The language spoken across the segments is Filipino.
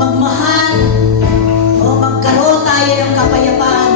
magmahal o magkaroon tayo ng kapayapaan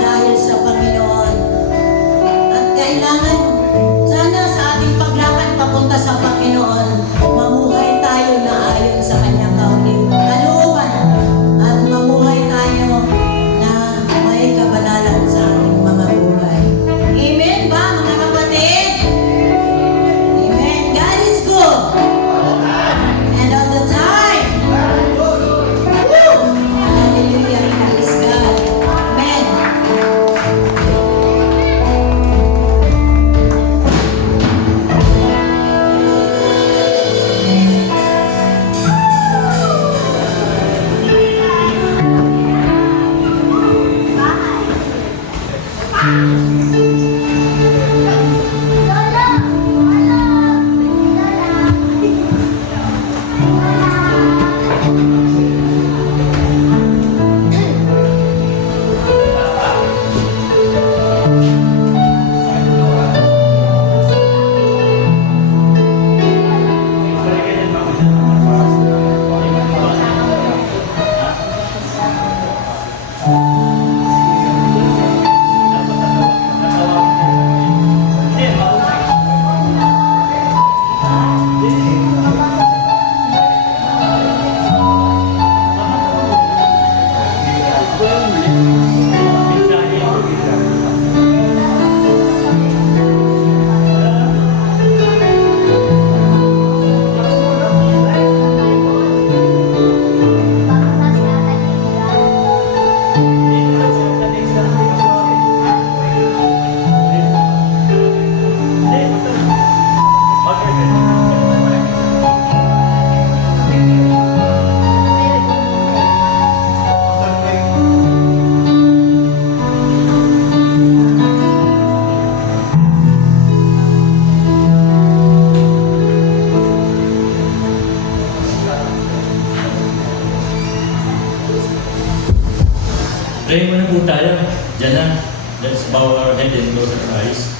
Pray muna po tayo. Diyan na. Let's bow our head and close our eyes.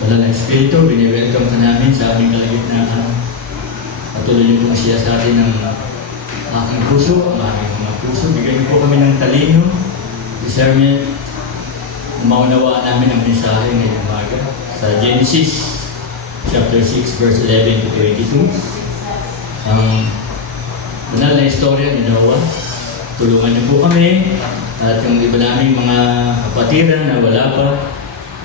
Wala na Espiritu, bini-welcome ka namin sa aming kalagitnaan. Patuloy niyo po siya sa atin ng aking puso, ang aming mga puso. Bigyan niyo po kami ng talino, discernment, maunawaan namin ang mensahe ngayong umaga. Sa Genesis chapter 6, verse 11 to 22. Ang banal na istorya ni Noah. Tulungan niyo po kami at yung iba naming mga kapatiran na wala pa,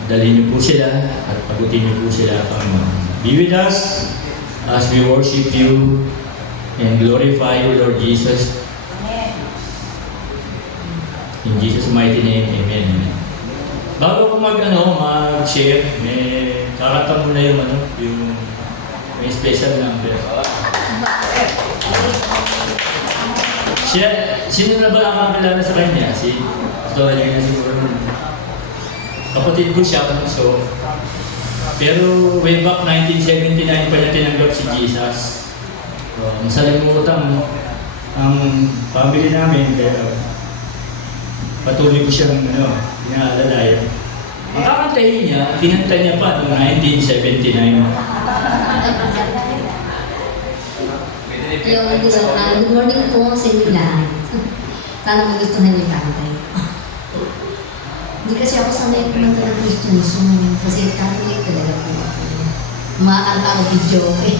dalhin niyo po sila at pagutin niyo po sila, Panginoon. Be with us as we worship you and glorify you, Lord Jesus. In Jesus' mighty name, amen. Bago ko mag-share, may kakanta muna yung may special number. Sino na ba nakakilala sa kanya? Si Dora niya siguro. Kapatid ko siya, so. Pero way back 1979 pa niya tinanggap si Jesus. So, masalimutan ang family namin, pero patuloy ko siyang inaalala. Ang kakantahin niya, kinanta niya pa noong 1979. Good morning po sa inyo lahat. Sana magustuhan niyo kantay. Hindi kasi ako sanay kumanta ng Christian song kasi Catholic talaga po ako. Umakanta ako video, okay?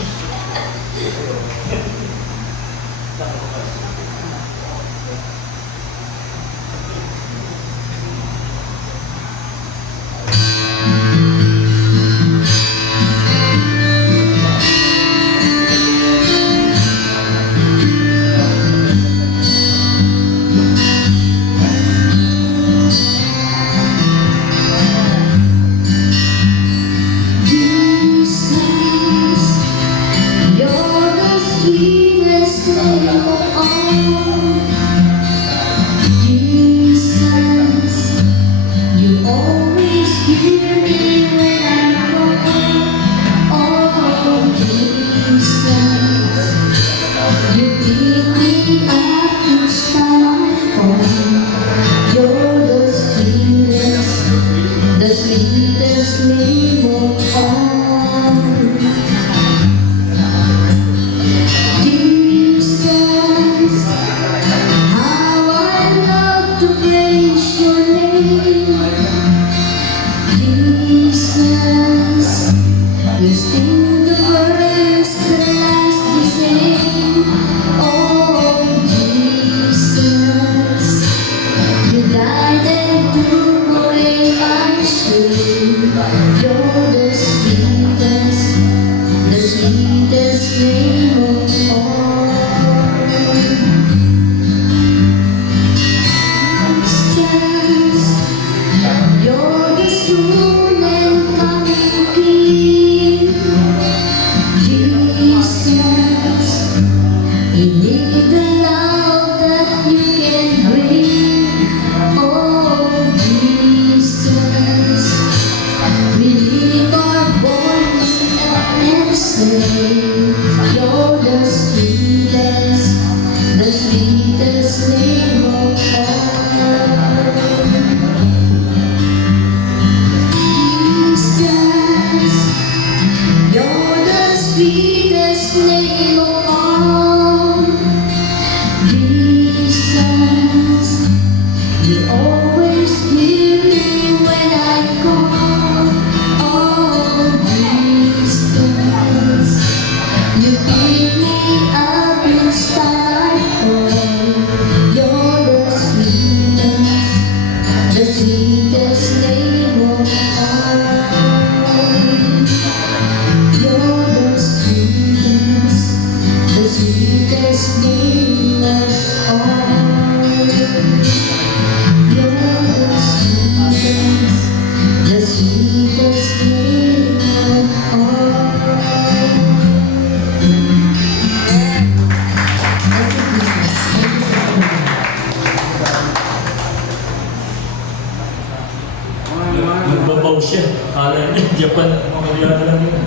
Magbabaw siya. Akala niya, Japan, Korea lang yun.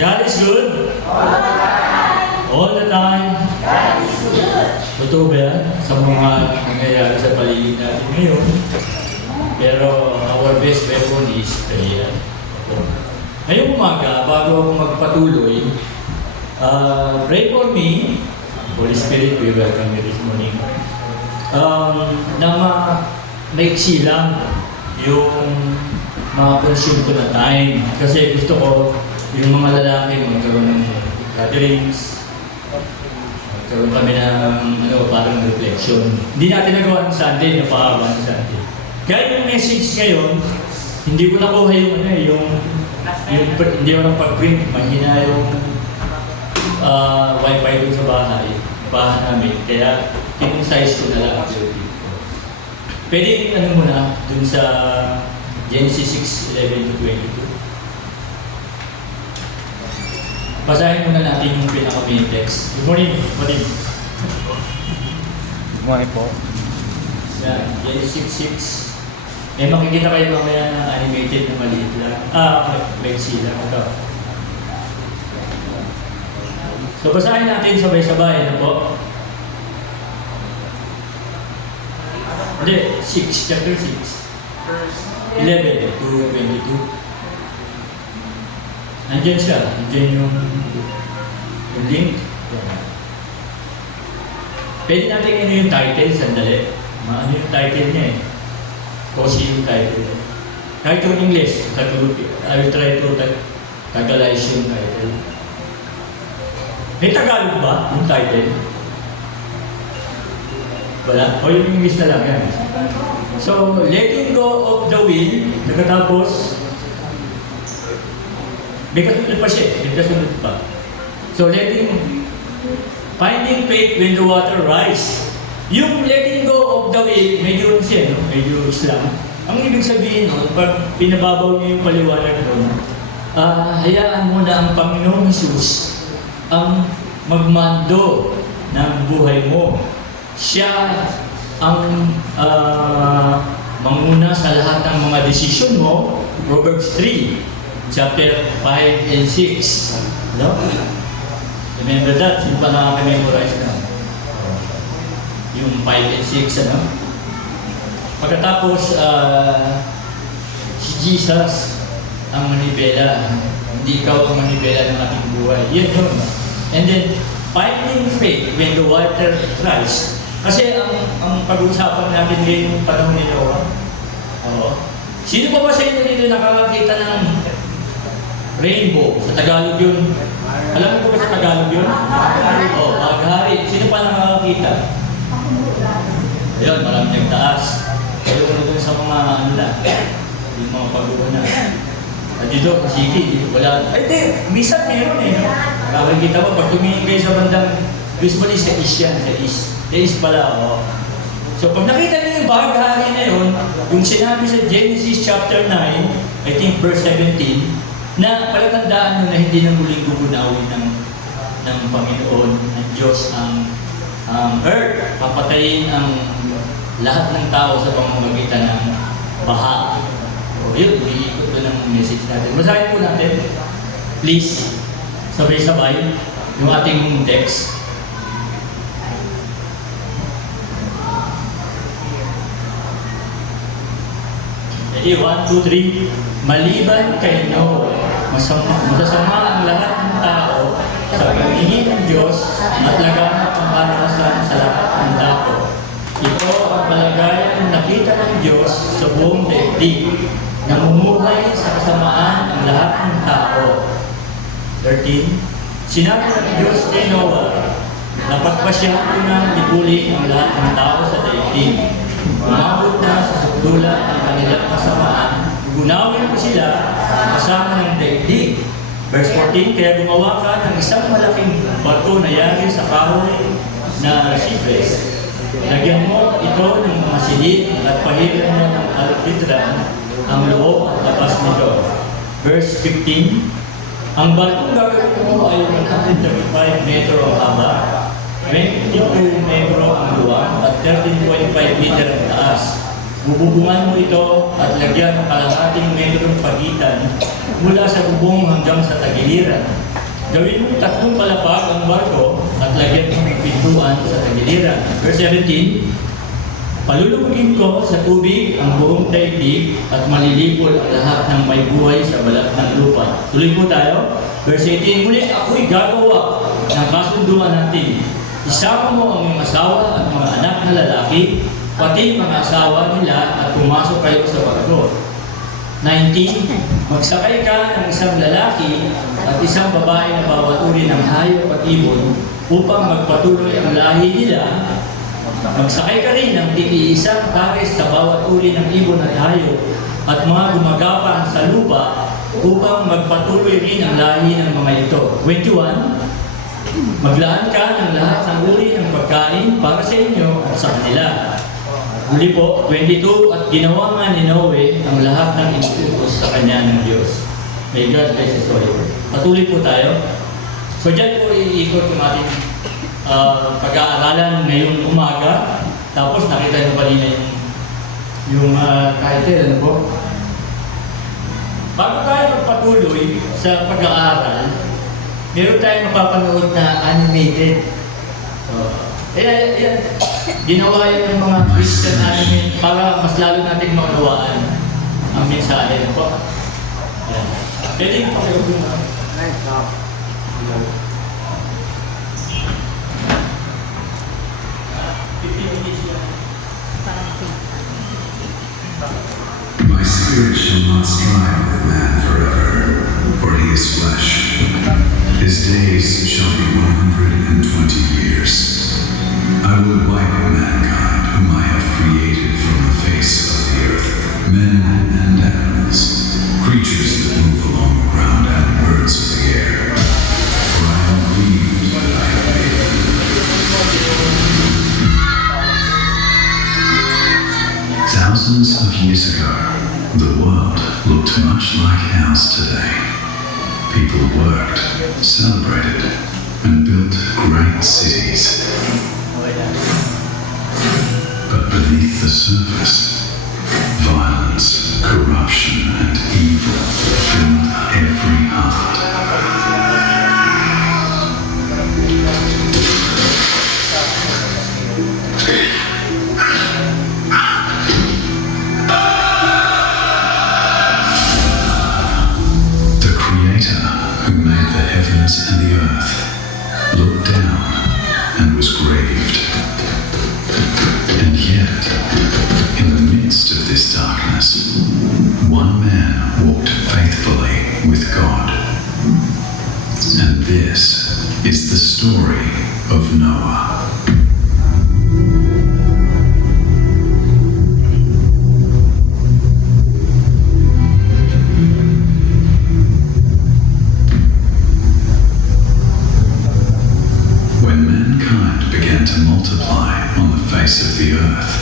God is good. All the time. Totoo ba yan? Sa mga nangyayari sa paligid natin ngayon. Pero our best weapon is prayer. Ngayong umaga, bago ako magpatuloy, pray for me. Holy Spirit, we welcome you this morning. Na maiksi lang yung mga consume ko na time. Kasi gusto ko yung mga lalaki magkaroon ng gatherings, magkaroon kami ng parang reflection. Hindi natin nagawa ng Sunday, napakawa ng Sunday. Kaya yung message ngayon, hindi ko nakuha yung hindi ko nang pag-print, mahina yung wifi dun sa bahay namin. Kaya size ko na lang. Pwede muna dun sa Genesis 6:11 to 22. Basahin muna natin yung pinaka-main text. Good morning. Good morning po. Yan, Genesis 6. Makikita kayo mamaya ng animated na maliit lang. May sila. Ito. So, basahin natin sabay-sabay. Ano po? Hindi, chapter 6. 11 to 22. Nandiyan siya. Nandiyan yung link. Pwede natin yung title, sandali. Ano yung title niya eh? Kasi yung title. Kahit yung English, I will try to Tagalize yung title. May Tagalog ba yung title? Wala? O yung English na lang yan. So, letting go of the will, nagkatapos, may kasunod pa siya, may kasunod pa. So, finding faith when the water rise. Yung letting go of the will, medyo siya, no? Medyo Islam. Ang ibig sabihin nun, pag pinababaw niyo yung paliwanag nun, hayaan mo na ang Panginoong Hesus ang magmando ng buhay mo. Siya ang manguna sa lahat ng mga desisyon mo. Proverbs 3, chapter 5 and 6. No? Remember that? Yung pa nakaka-memorize na. Yung 5 and 6, ano? Pagkatapos, si Jesus ang manibela. Hindi ikaw ang manibela ng ating buhay. Yan yun. And then, finding faith when the water rise. Kasi ang pag-uusapan natin ngayon yung panahon ni Noah. Sino pa ba sa inyo dito nakakakita ng rainbow? Sa Tagalog yun. Alam mo ba sa Tagalog yun? Baghari. Sino pa nakakakita? Ayun, maraming nagtaas. Kayo doon sa mga yung mga pag-uuna. Dito, sige, wala. Minsan meron eh. Nakakita mo, pag tumingin kayo sa bandang, usually sa east yan, sa east. Sa east pala, So pag nakita niyo yung baghari na yun, yung sinabi sa Genesis chapter 9, I think verse 17, na palatandaan nyo na hindi na muling gugunawin ng Panginoon, ng Diyos ang earth. Papatayin ang lahat ng tao sa pamamagitan ng baha. Yun, iikot doon ang message natin. Basahin po natin, please, sabay-sabay, yung ating text. Jadi 1, 2, 3. Maliban kay Noah, masasama ang lahat ng tao sa pagingin ng Diyos at laganap ang karanasan sa lahat ng tao. Ito ang palagayan ng nakita ng Diyos sa buong daigdig, namumuhay sa kasamaan ang lahat ng tao. 13. Sinabi ng Diyos kay Noah, napagpasya ko na libuli ang lahat ng tao sa daigdig. Umabot na sa sukdulan ang kanilang kasamaan, gunawin ko sila kasama ng daigdig. Verse 14, kaya gumawa ka ng isang malaking bato na yari sa kahoy na sipres. Lagyan mo ito ng mga silid at pahiran mo ng alpitran ang loob at labas nito. Verse 15, ang batong gagawin mo ay 135 metro ang haba, 22 metro ang luwang at 13.5 meter ang taas. Bububungan mo ito at lagyan ng kalahating metrong pagitan mula sa bubong hanggang sa tagiliran. gawin mo 3 palapag ang barko at lagyan mo ng pintuan sa tagiliran. Verse 17, palulubugin ko sa tubig ang buong daigdig at malilipol ang lahat ng may buhay sa balat ng lupa. Tuloy po tayo. Verse 18, ngunit ako'y gagawa ng kasunduan natin. Isama mo ang iyong asawa at mga anak na lalaki, pati mga asawa nila at pumasok kayo sa barko. 19, magsakay ka ng isang lalaki at isang babae na bawat uri ng hayop at ibon upang magpatuloy ang lahi nila. Magsakay ka rin ng tigi-isang pares sa bawat uri ng ibon at hayop at mga gumagapang sa lupa upang magpatuloy rin ang lahi ng mga ito. 21, maglaan ka ng lahat ng uri ng pagkain para sa inyo at sa kanila. Huli po, 22, at ginawa nga ni Noe ang lahat ng inuutos sa kanya ng Diyos. May God bless His holy word. Patuloy po tayo. So dyan po iikot yung ating pag-aaralan ngayong umaga. Tapos nakita nyo kanina yung title, ano po? Bago tayo magpatuloy sa pag-aaral, meron tayong mapapanood na animated. Ginawa yan ng mga Christian anime para mas lalo natin maunawaan ang mensahe. Ano po? Pwede yung pakiulit na. My spirit shall not strive with man forever, for he is flesh. His days shall be 120 years. I will wipe mankind whom I have created from the face of the earth, men and animals, creatures that move along the ground and birds of the air. For I am grieved that I have made them. Thousands of years ago, the world looked much like ours today. People worked, celebrated, and built great cities. But beneath the surface, violence, corruption, and evil filled every heart. The Creator, who made the heavens and the earth, looked down and was grieved. And yet, in the midst of this darkness, one man walked faithfully with God. And this is the story of Noah. When mankind began to multiply on the face of the earth,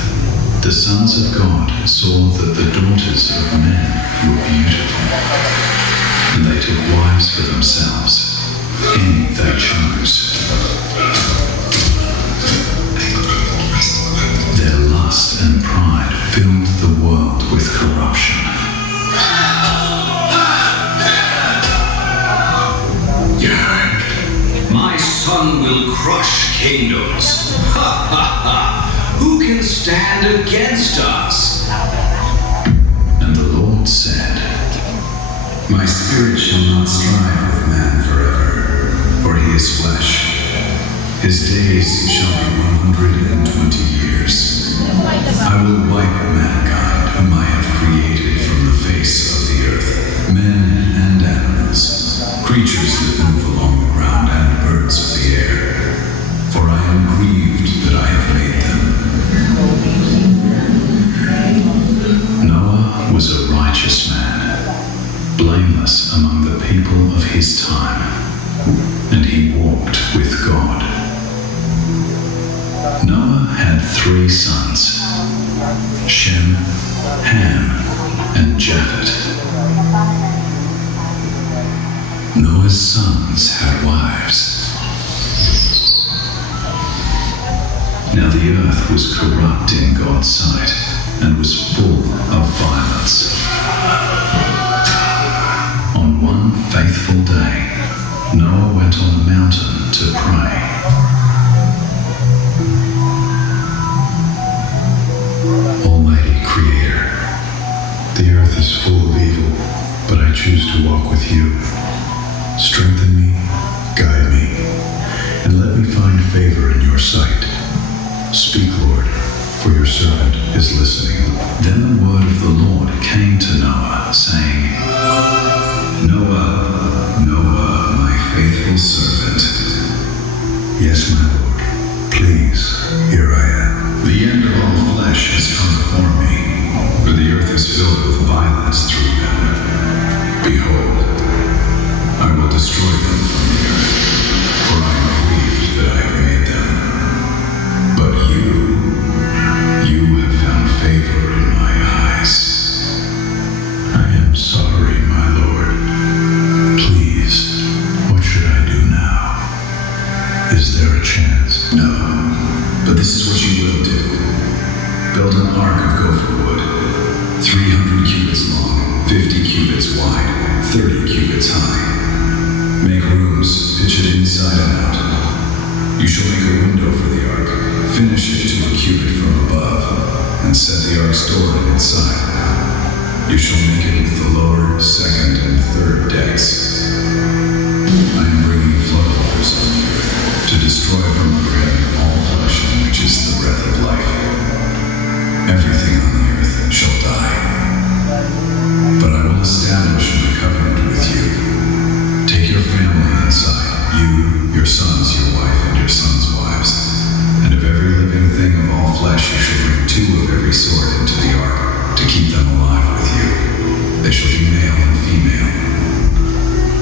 the sons of God saw that the daughters of men were beautiful, and they took wives for themselves, any they chose. Their lust and pride filled the world with corruption. My son will crush kingdoms. Ha ha ha! Who can stand against us? And the Lord said, My spirit shall not strive with man forever, for he is flesh. His days shall be 120 years. I will wipe mankind whom I have created from the face of the earth, men and animals, creatures that move along the ground and birds of the air. For I am grieved that I have made them. Noah was a righteous man, blameless among the people of his time, and he walked with God. Noah had 3 sons, Shem, Ham, and Japheth. Noah's sons had wives. Now the earth was corrupt in God's sight and was full of violence. On one faithful day, Noah went on the mountain to pray. Almighty Creator, the earth is full of evil, but I choose to walk with you. Strengthen me, guide me, and let me find favor in your sight. Speak, Lord, for your servant is listening. Then the word of the Lord came to Noah, saying, Noah, Noah, my faithful servant. Yes, my Lord, please, here I am. The end of all flesh has come before me, for the earth is filled with violence through them. Behold, I will destroy them from the earth, for I am grieved that I have made them. But you have found favor in my eyes. I am sorry, my Lord. Please, what should I do now? Is there a chance? No, but this is what you will do. Build an ark of gopher wood, 300 cubits long, 50 cubits wide, 30 cubits high. Make rooms, pitch it inside and out. You shall make a window for the ark, finish it to a cubit from above, and set the ark's door on its side. You shall make it with the lower, second, and third decks. I am bringing floodwaters on the earth to destroy from under heaven all flesh in which is the breath of life. Everything on the earth shall die. But I will establish my covenant with you. Take your family inside, you, your sons, your wife, and your sons' wives. And of every living thing of all flesh you shall bring 2 of every sort into the ark, to keep them alive with you. They shall be male and female.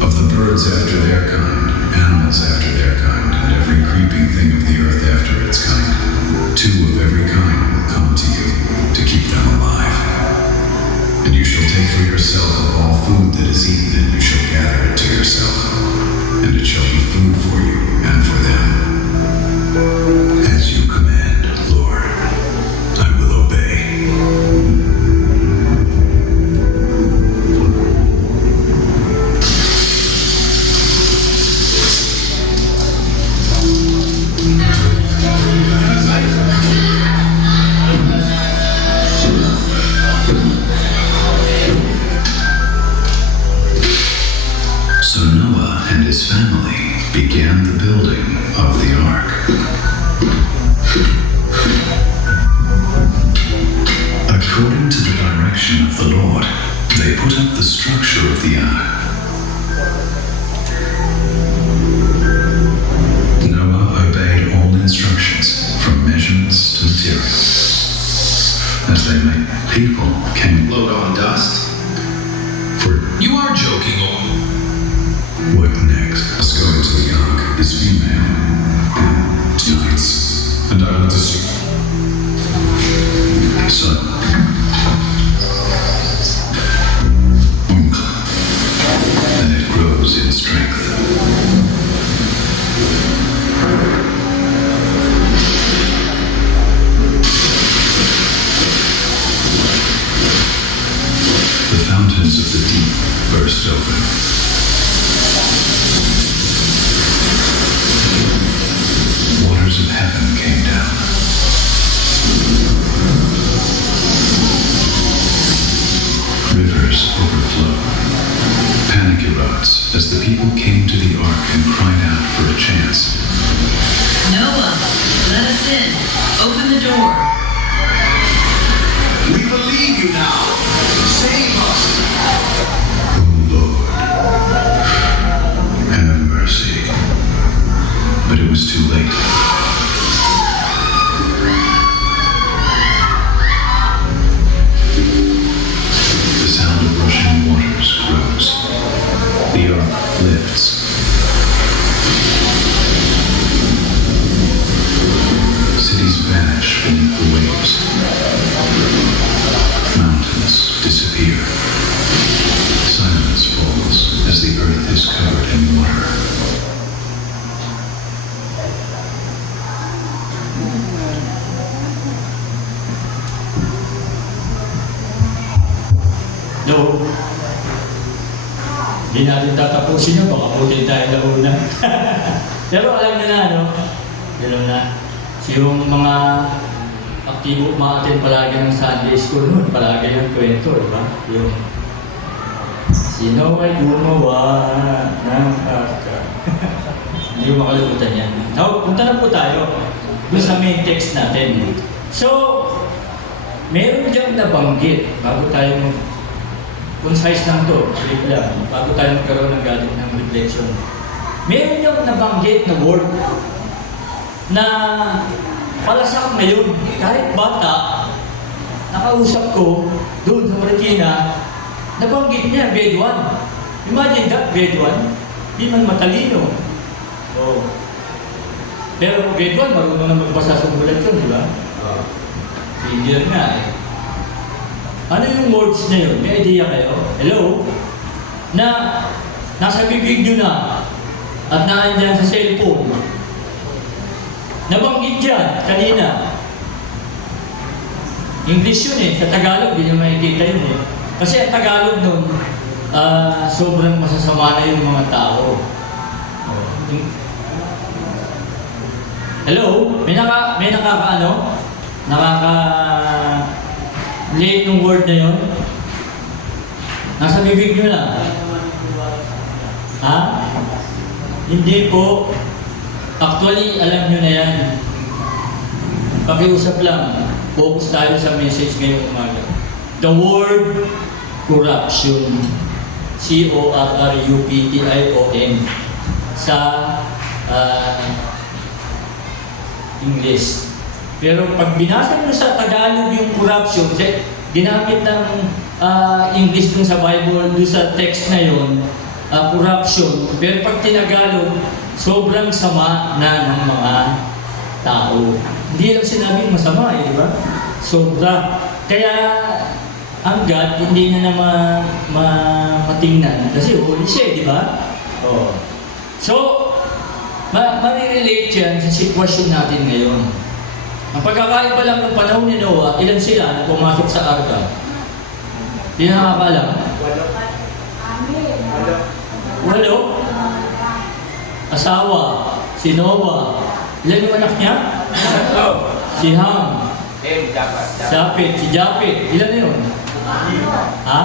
Of the birds after their kind, animals after their kind, and every creeping thing of the earth after its kind, 2 of every kind will come to you, to keep them alive. And you shall take for yourself of all food that is eaten, and you shall gather it to yourself, and it shall be food for you and for them. As you command, Lord, I will obey. So Noah and his family began the building of the ark. According to the direction of the Lord, they put up the structure of the ark. Noah obeyed all instructions, from measurements to materials. As they made, people came Load on dust? for You are joking, what next? Let's go into the ark is female. Giants. And I will destroy. Son. And it grows in strength. The fountains of the deep burst open. Waters of heaven came down. Rivers overflow. Panic erupts as the people came to the ark and cried out for a chance. Noah, let us in. Open the door. We believe you now. Save us. Oh Lord, have mercy. But it was too late. The sound of rushing waters grows. The ark lifts. Cities vanish beneath the waves. Mountains disappear. Silence falls as the earth is covered in water. No. Hindi natin tatapusin yun, baka putin tayo na una. Pero alam niyo na, ano? Alam na. Yung mga aktibo umaatin palagi ng Sunday School noon, palagi yung kwento, di ba? Yung sino ay gumawa ng arka? Hindi ko makalimutan yan. Now, punta na po tayo doon sa main text natin. So, meron diyang nabanggit bago tayo concise lang to, wait lang, bago tayo magkaroon ng galing ng reflection. Meron diyang nabanggit na word na palasak na yun. Kahit bata, nakausap ko doon sa Marikina, nabanggit niya, grade 1. Imagine that, grade 1. Di man matalino. Oh. Pero grade 1, marunong na magbasa sa mulat yun, di ba? Figure nga eh. Ano yung words na yun? May idea kayo? Hello? Na nasa bibig nyo na at naandyan sa cellphone. Nabanggit dyan kanina. English yun eh. Sa Tagalog, hindi nyo makikita yun eh. Kasi ang Tagalog nun, sobrang masasama na yung mga tao. Hello? May late ng word na yun? Nasa bibig nyo na. Ha? Hindi po. Actually, alam nyo na yan. Pakiusap lang. Focus tayo sa message ngayong umaga. The word corruption. C-O-R-R-U-P-T-I-O-N sa English. Pero pag binasa nyo sa Tagalog yung corruption, ginamit ng English dun sa Bible, dun sa text na yun, corruption. Pero pag tinagalog, sobrang sama na ng mga tao. Hindi lang sinabing masama, eh, di ba? Sobra. Kaya ang God, hindi na matingnan. Kasi holy siya, di ba? Oh. So, marirelate yan sa sitwasyon natin ngayon. Ang pagkakaiba lang ng panahon ni Noah, ilan sila na pumasok sa arka? Hindi nakakaalam? 8? Asawa, si Noah. Ilan yung anak niya? Si Ham. Japet, si Japet. Ilan na yun? Ha?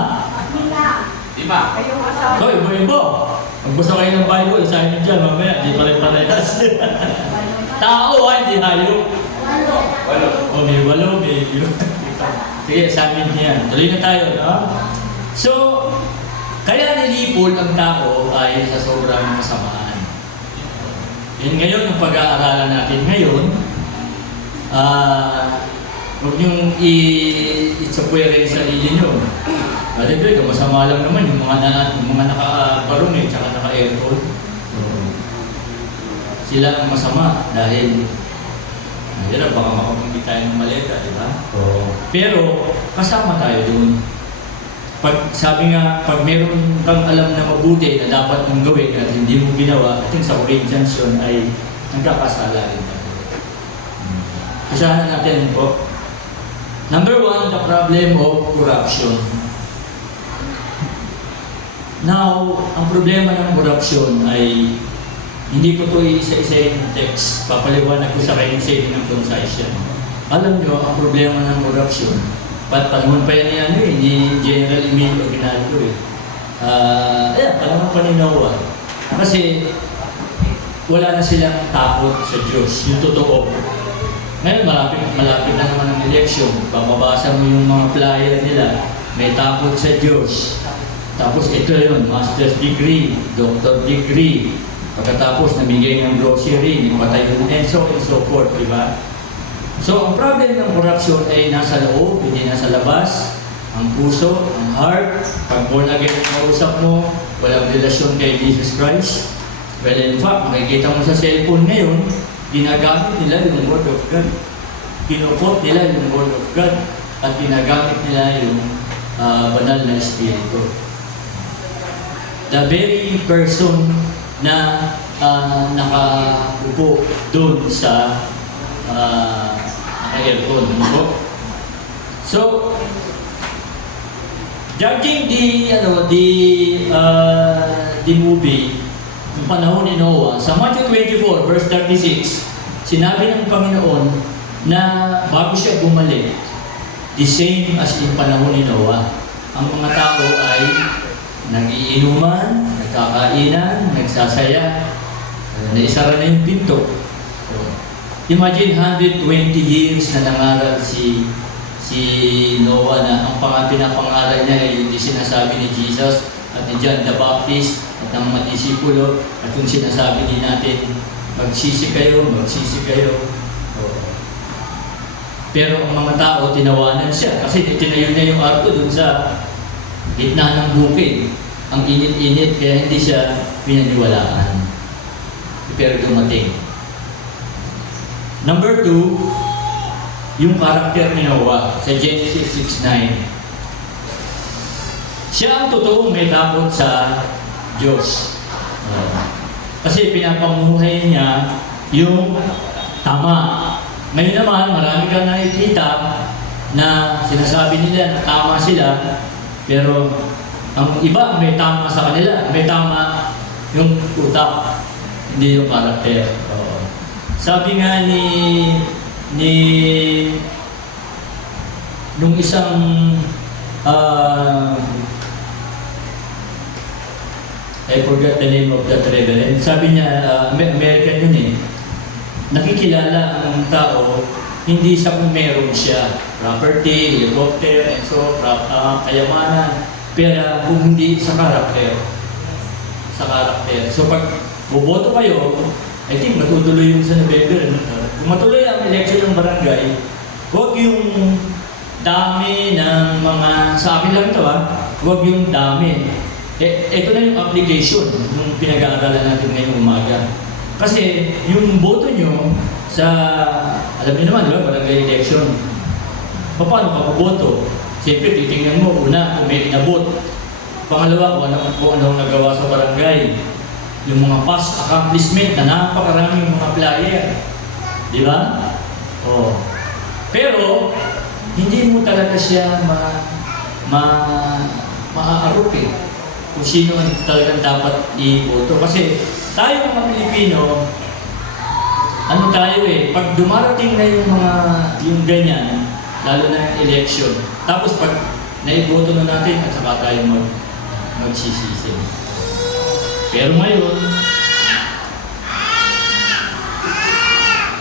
5. So, iba-iba. Magbasa kayo ng Bible, sa inyo dyan, mamaya, di pa rin parehas. Tao, hindi hayop. 8. O, may 8, may 8. Sige, sa amin niyan. Tuloy na tayo, no? So, kaya nilipol ang tao ay sa sobrang kasamaan. Yan ngayon, ang pag-aaralan natin ngayon, huwag niyong i-sapwera yung sarili niyo. Dito, masama lang naman yung mga naka-barong eh, tsaka naka-aircon. Sila ang masama dahil baka makapunti tayo ng maleta, di ba? Pero kasama tayo dun. Sabi nga, pag meron kang alam na mabuti na dapat mong gawin at hindi mo ginawa, I think sa Corinthians yun ay nagkakasala rin tayo. Kasahan natin po. Number 1, the problem of corruption. Now, ang problema ng corruption ay hindi ko ito isa-isa yung text. Papaliwanag ko sa kayo sa inyo ng concise yan. Alam nyo, ang problema ng corruption, panahon pa yan ni General Emilio Aguinaldo eh. Panahon pa ni Noah. Kasi wala na silang takot sa Diyos, yung totoo. Ngayon, malapit na naman ang election. Bababasa mo yung mga flyer nila, may takot sa Diyos. Tapos ito yun, master's degree, doctor degree. Pagkatapos namigay ng grocery, nipatay yun, and so forth, di ba? So, ang problem ng corruption ay nasa loob, hindi nasa labas. Ang puso, ang heart, pag born again ang kausap mo, walang relasyon kay Jesus Christ. Well, in fact, makikita mo sa cellphone ngayon, ginagamit nila yung Word of God. Kinukot nila yung Word of God at ginagamit nila yung banal na Espiritu. The very person na nakaupo doon sa naka-aircon. So, Judging the movie, yung panahon ni Noah, sa Matthew 24, verse 36, sinabi ng Panginoon na bago siya bumalik, the same as yung panahon ni Noah, ang mga tao ay nagiinuman, nagkakainan, nagsasaya, naisara na yung pinto. So, imagine 120 years na nangaral si Noah na ang pinapangaral niya ay yung sinasabi ni Jesus at ni John the Baptist at ng mga disipulo at yung sinasabi din natin, magsisi kayo. Pero ang mga tao, tinawanan siya kasi tinayo na yung arko dun sa gitna ng bukid. Ang init-init kaya hindi siya pinaniwalaan. Pero dumating. Number 2, yung karakter ni Noah sa Genesis 6:9. Siya ang totoong may takot sa Diyos. Kasi pinapamuhay niya yung tama. Ngayon naman, marami kang nakikita na sinasabi nila na tama sila, pero ang iba may tama sa kanila, may tama yung utak, hindi yung karakter. Sabi nga nung isang I forgot the name of that reverend. Sabi niya, American yun eh. Nakikilala ang tao hindi sa kung meron siya. Property, helicopter, and so, kayamanan. Pero kung hindi sa karakter. Sa karakter. So pag boboto kayo, I think matutuloy yung sa November. Kung matuloy ang election ng barangay, huwag yung dami ng mga, sa akin lang ito huwag yung dami. Ito na yung application nung pinag-aaralan natin ngayong umaga. Kasi yung boto nyo sa, alam niyo naman, di ba, barangay election, paano ka boboto? Siyempre, titingnan mo, una, kung may inabot. Pangalawa, kung ano nagawa sa barangay. Yung mga past accomplishment na napakaraming mga player. Di ba? Pero, hindi mo talaga siya maaarap eh. Kung sino ang talagang dapat i-boto. Kasi tayo mga Pilipino, ano tayo eh, pag dumarating na yung ganyan, lalo na yung election, tapos pag naiboto na natin at saka tayo magsisisi. Pero ngayon,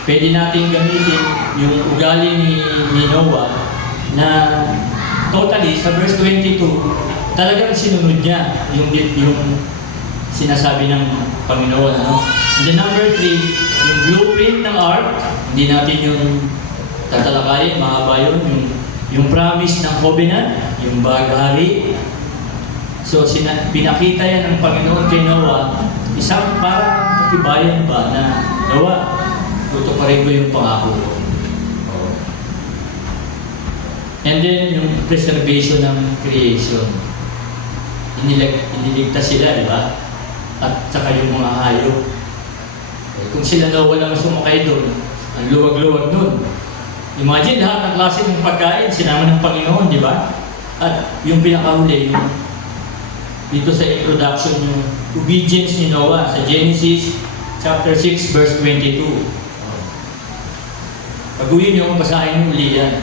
pwede natin gamitin yung ugali ni Noah na totally sa verse 22, talagang sinunod niya yung sinasabi ng Panginoon. And then number 3, yung blueprint ng ark, hindi natin yung tatalakayin, mahaba yun, yung promise ng covenant, yung baghari. So pinakita yan ng Panginoon kay Noah, isang parang katibayan ba na Noah, tutuparin ko yung pangako ko. And then yung preservation ng creation. Iniligtas sila, di ba? At saka yung mga hayop. Kung sila daw walang sumakay doon, ang luwag-luwag doon. Imagine lahat ng klase ng pagkain, sinama ng Panginoon, di ba? At yung pinakahuli, yung dito sa introduction, yung obedience ni Noah sa Genesis chapter 6, verse 22. Pag-uwi niyo, basahin mo uli yan.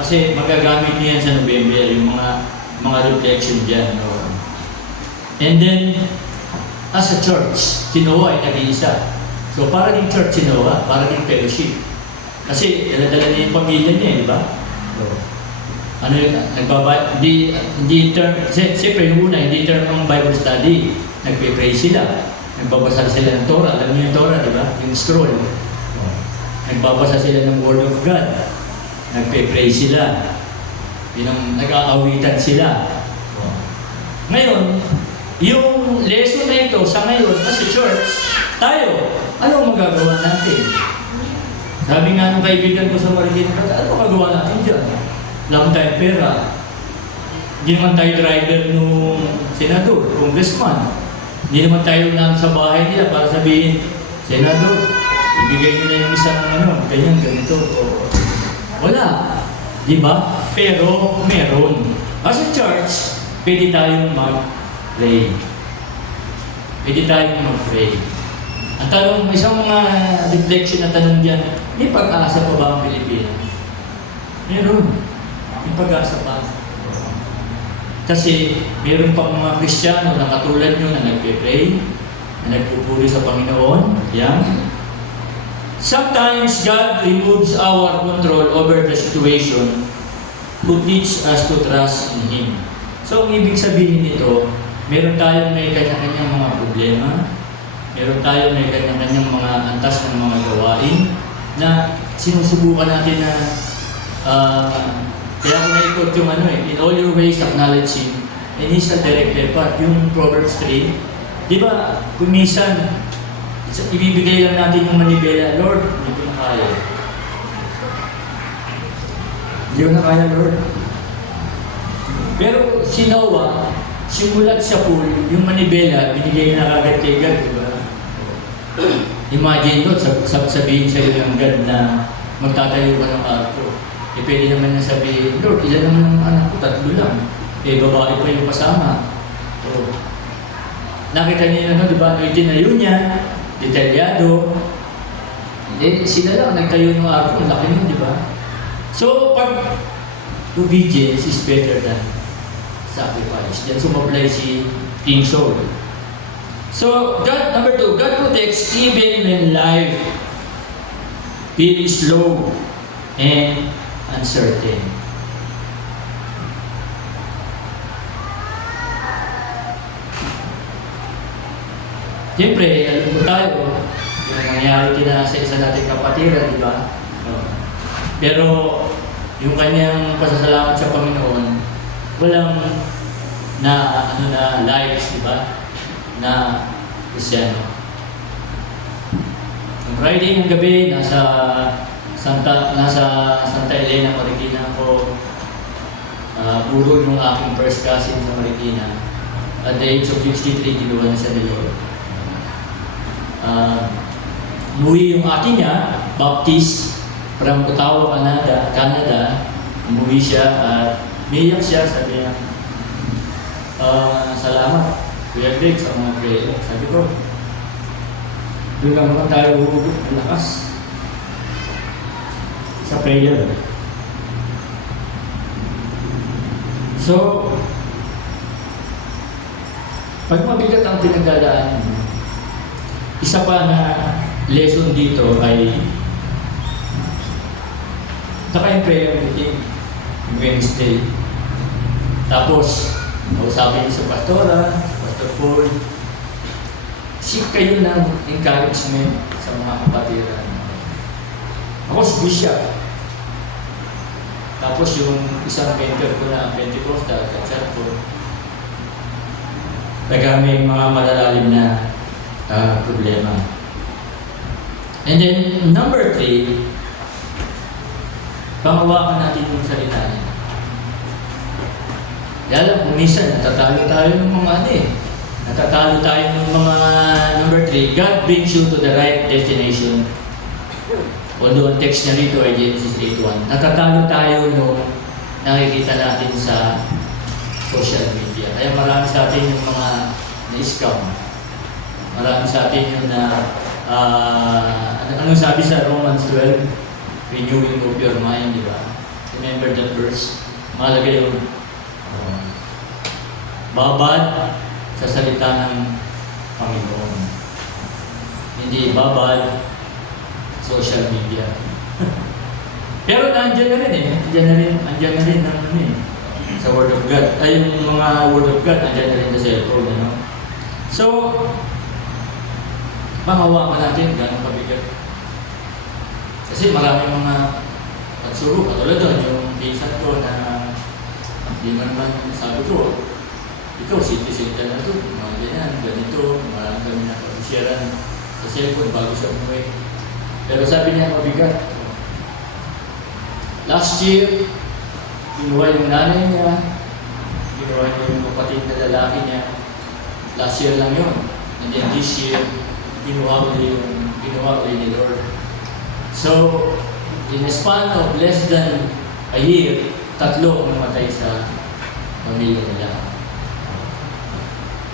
Kasi magagamit niyo yan sa November, yung mga reflection dyan. And then, as a church, si Noah ay nag-iisa. So, para din church si Noah, para din fellowship. Kasi, dala-dala niya yung pamilya niya, di ba? So, ano yun, hindi term, siyempre yung una, hindi term ng Bible study. Nagpe-pray sila. Nagbabasa sila ng Torah. Alam niyo yung Torah, di ba? Yung scroll. Nagbabasa sila ng Word of God. Nagpe-pray sila. Nag-aawitan sila. Ngayon, yung lesson na ito sa ngayon, as a church, tayo, anong magagawa natin? Sabi nga ng kaibigan ko sa Marikina, ano magagawa natin dyan? Lang tayong pera. Hindi naman tayo driver nung senador, congressman. Hindi naman tayo sa bahay nila para sabihin, Senador, ibigay nyo na yung isang ganyan, ganito. Wala. Di ba? Pero meron. As a church, pwede tayong mag-pray. Pwede tayong mag-pray. Ang tanong, isang mga reflection na tanong dyan, may pag-asa pa ba ang Pilipinas? Meron. May pag-asa pa. Kasi meron pang mga Kristiyano na katulad nyo na nagpe-pray, na nagpupuri sa Panginoon. Yan. Sometimes God removes our control over the situation to teach us to trust in Him. So, ang ibig sabihin nito, meron tayong may kanya-kanyang mga problema, meron tayong may kanya-kanyang mga antas ng mga gawain na sinusubukan natin na kaya ko naikot yung in all your ways acknowledge Him and He shall direct their path. Yung Proverbs 3, di ba, kung minsan, ibibigay lang natin yung manibela, Lord, hindi ko na kaya. Hindi ko na kaya, Lord. Pero si Noah, simulat sa pool, yung manibela, binigay na agad kay God, di ba? Imagine doon, sabihin sa'yo ng God na magtatayo ka ng arko. Eh, pwede naman na sabihin, Lord, ilan naman ang anak ko? 3 lang. Eh, babae pa yung kasama. So, nakita niyo na, di ba? Itinayo niya, detalyado. Eh, sila lang, nagtayo ng arko. Ang laki nun, di ba? So, pag obedience is better than sacrifice. Diyan sumablay si King Saul. So, number 2, God protects even when life feels slow and uncertain. Siyempre, alam ko tayo, yung nangyari kina sa isa nating kapatiran, di ba? Pero, yung kanyang pasasalamat sa Panginoon, walang na lives, di ba? Na Kristyano. Ang Friday ng gabi, nasa Santa Elena, Marikina ako. Puro yung aking first cousin sa Marikina. At the age of 63, ginuha na siya ni Lord. Umuwi yung akin niya, Baptist, from Ottawa, Canada. Umuwi siya at umiyak siya, sabi niya, salamat, Kuya Greg, sa mga prayer. Sabi ko, doon lang naman tayo huhugot ng lakas sa prayer. So, pag mabigat ang pinagdadaan, isa pa na lesson dito ay saka yung prayer meeting Wednesday. Tapos, sabi niya sa pastora, Pastor Paul, seek kayo ng encouragement sa mga kapatiran. Ako si Bishop. Tapos yung isang mentor ko na Pentecostal, Katsa ko, may mga malalalim na problema. And then, number 3, pangawakan natin yung salita niya. Lalo, kung minsan, natatalo tayo ng mga natatalo tayo ng mga number 3, God brings you to the right destination. Although ang text niya rito ay Genesis 8:1. Natatalo tayo nung nakikita natin sa social media. Kaya marami sa atin yung mga na-scam. Marami sa atin yung anong sabi sa Romans 12? Renewing of your mind, di ba? Remember that verse? Mahalaga yung babad sa salita ng Panginoon. Hindi babad social media. Pero nandiyan na rin andiyan na rin sa Word of God. Ay, yung mga Word of God, nandiyan na rin sa cellphone, So, mahawakan natin gano'ng kabigat. Kasi maraming mga pagsuro, katulad doon, yung pinsan ko na hindi naman sabi ko, ikaw, citizen ka na ito, mga ganyan, ganito, marami kami nakapasyaran sa cellphone bago siya umuwi. Pero sabi niya, mabigat. Last year, kinuha yung nanay niya, kinuha niya yung kapatid na lalaki niya. Last year lang yun. And then this year, kinuha ulit ni Lord. So, in a span of less than a year, 3 ang namatay sa pamilya nila.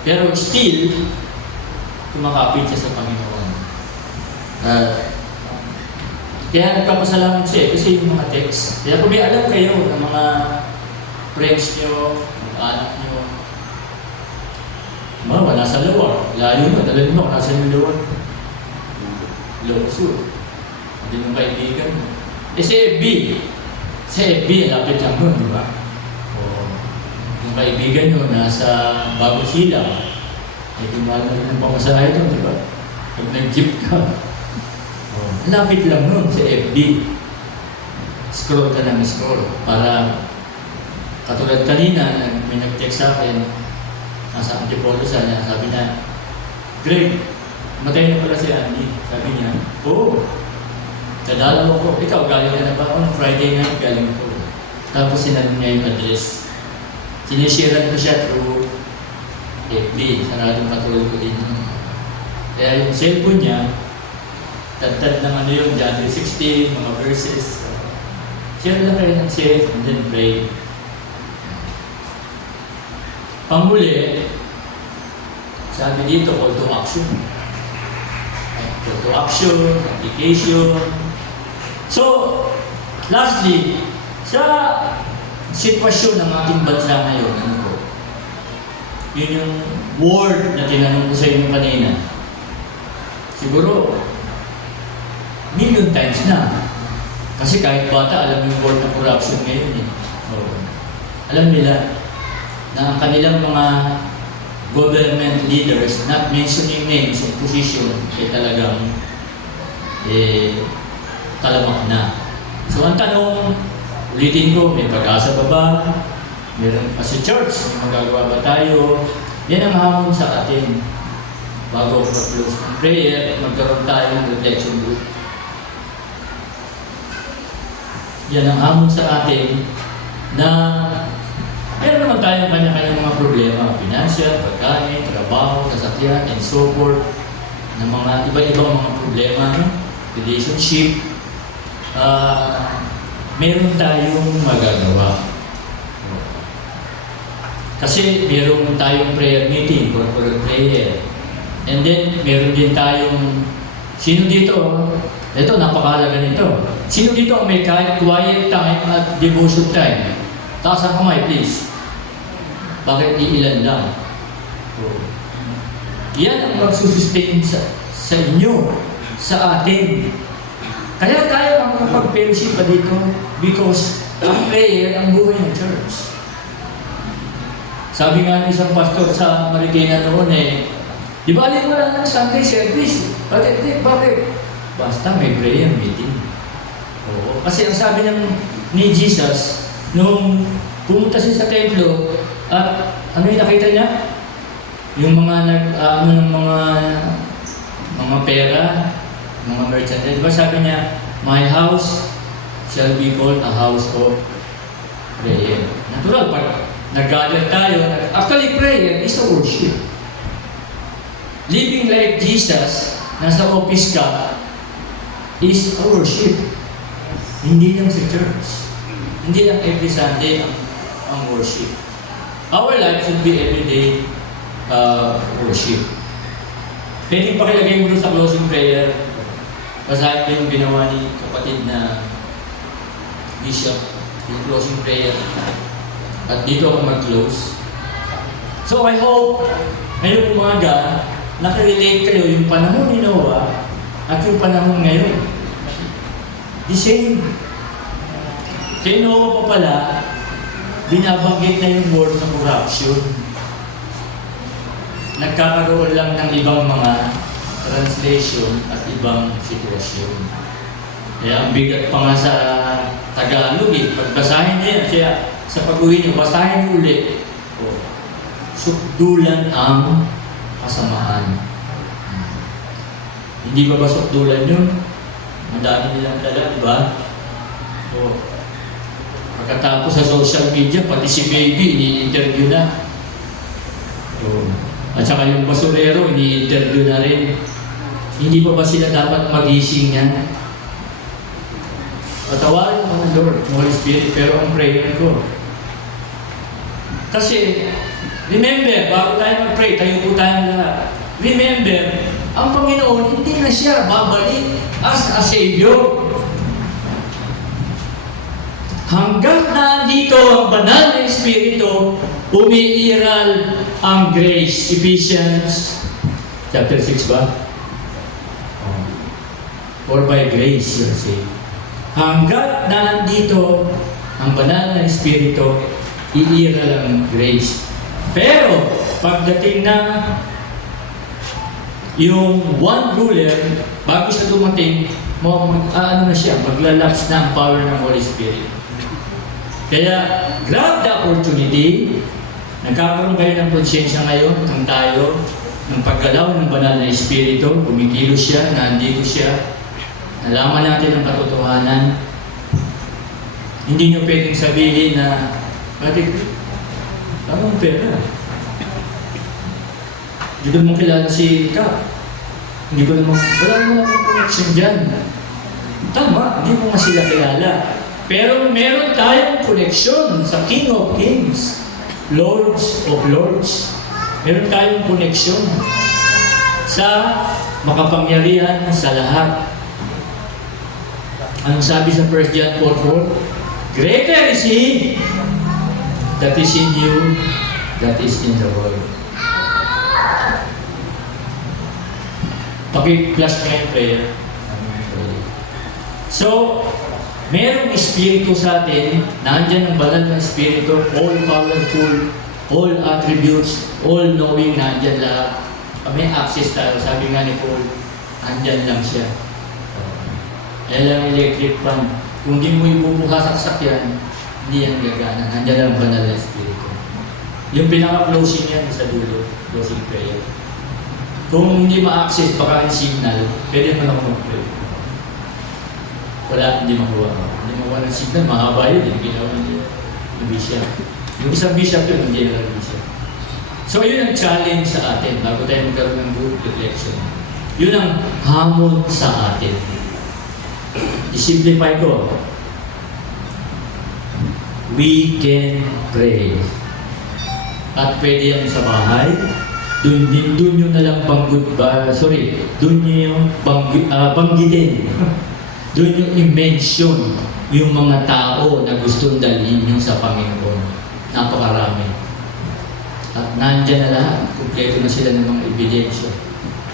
Pero still, kumakapit siya sa Panginoon. Kaya nagpapasalamat siya kasi yung mga text. Kaya kung may alam kayo ng mga friends nyo, mga anak nyo, wala sa luwag. Layo mo, alam mo, nasa yung luwag. Loso. Hindi mo kaibigan mo. Sa FB, lapit lang nun, di ba? O, yung kaibigan nyo nasa Bago Sila, ay mahal na rin ang pamasahe doon, di ba? Pag nag-jeep ka, lapit lang nun sa FB. Scroll ka ng scroll. Para, katulad kanina, may nag-text sa akin, nasa Antipolo niya, sabi niya, Greg, matay na pala si Andy. Sabi niya, oo. Kadalaw ko, ikaw, galing ka na ba? On Friday night, galing ko. Tapos sinanong niya yung address. Sinisharean ko siya through FB. Saradong katulad ko din. Kaya yung cellphone niya, tad ng ano yung John 3:16, mga verses. Share lang kayo ng share and then pray. Panghuli, sabi dito, call to action. Call to action, application. So, lastly, sa sitwasyon ng ating bansa ngayon, ano po? Yun yung word na tinanong ko sa inyo kanina. Siguro, million times na. Kasi kahit bata, alam yung word ng corruption ngayon eh. Alam nila na ang kanilang mga government leaders, not mentioning names of position, ay talagang talamak na. So ang tanong, ulitin ko, may pag-asa ba ba? Meron pa sa church, may magagawa ba tayo? Yan ang hamon sa atin. Bago mag-close ng prayer, magkaroon tayo ng reflection group. Yan ang hamon sa atin na meron naman tayong kanya-kanya mga problema, financial, pagkain, trabaho, sasakyan, and so forth, ng mga iba-ibang mga problema, relationship, meron tayong magagawa. Kasi meron tayong prayer meeting, corporate prayer, and then meron din tayong, sino dito, ito napakahalaga nito, sino dito may quiet time at devotion time? Taas ang kamay, please. Bakit iilan lang? Yan ang magsusustain sa inyo, sa atin. Kaya tayo ang makapag-fellowship pa dito because ang prayer ang buhay ng church. Sabi nga ng isang pastor sa Marikina noon di ba alin mo lang ng Sunday service? Bakit? Basta may prayer meeting. Oo. Kasi ang sabi ni Jesus, nung pumunta siya sa templo, at ano yung nakita niya? Yung mga mga pera, mga merchandise. Diba sabi niya, my house shall be called a house of prayer. Natural, pag nag-gather tayo, actually prayer is a worship. Living like Jesus, nasa office ka, is a worship. Hindi lang sa church. Hindi lang every Sunday ang worship. Our life should be everyday worship. Pwede pakilagay mo sa closing prayer. Basahin ko yung ginawa ni kapatid na bishop, yung closing prayer. At dito ako mag-close. So I hope ngayong umaga, nakarelate kayo yung panahon ni Noah at yung panahon ngayon. The same. Kay Noah pa pala, binabanggit na yung word ng corruption. Nagkakaroon lang ng ibang mga translation at ibang sitwasyon. Kaya ang bigat pa nga sa Tagalog pagbasahin niya yan, kaya sa pag-uwi niyo, basahin niyo ulit. Sukdulan ang kasamaan. Hindi ba sukdulan yun? Madami nilang dala, di ba? Pagkatapos sa social media, pati si baby, ini-interview na. At saka yung basurero, ini-interview na rin. Hindi pa ba sila dapat magising yan? Patawarin ko ng Lord, Holy Spirit, pero ang prayer ko. Kasi, Remember, bago tayo mag-pray, tayo po tayong lahat. Remember, ang Panginoon, hindi na siya babalik as a Savior. Hanggat nandito ang banal na Espiritu, umiiral ang grace. Ephesians chapter 6 ba? For by grace you're saved. Hanggat nandito ang banal na Espiritu, iiral ang grace. Pero, pagdating na yung one ruler, bago siya dumating, ano na siya, maglalapse na ang power ng Holy Spirit. Kaya, grab the opportunity. Nagkakaroon kayo ng konsyensya ngayon, ng tayo, ng paggalaw ng banal na Espiritu, kumikilos siya, nandito siya, nalaman natin ang katotohanan. Hindi nyo pwedeng sabihin na, bakit? Anong pera? Hindi ko naman kilala si Kap. Hindi ko naman, wala naman akong connection dyan. Tama, hindi ko nga sila kilala. Pero meron tayong connection sa King of Kings, Lords of Lords. Meron tayong connection sa makapangyarihan sa lahat. Anong sabi sa 1 John 4:4? Greater is He that is in you, that is in the world. Paki-flash na yung prayer. So, merong Espiritu sa atin, nandyan ang banal na Espiritu, all-powerful, all attributes, all-knowing, nandyan lahat. May access tayo. Sabi nga ni Paul, nandyan lang siya. Yan lang electric fan. Kung di mo ibubuhasaksak yan, hindi yan gagana. Nandyan lang ang banal na Espiritu. Yung pinaka-closing yan sa dulo, closing prayer. Kung hindi ma-access, baka yung signal, pwede mo lang mag-pray. Wala, hindi makuha. Hindi makuha ng signal, mahaba yun. Yung ginawa ng bishop. Yung isang bishop yun, yung general bishop. So yun ang challenge sa atin, bago tayo magkaroon ng good reflection. Yun ang hamon sa atin. I-simplify ko. We can pray. At pwede yan sa bahay. Doon nyo na lang doon nyo yung banggitin. Doon nyo i-mention yung mga tao na gustong dalhin nyo sa Panginoon. Napakarami. At nandyan na lahat. Kumpleto na sila ng mga ebidensya.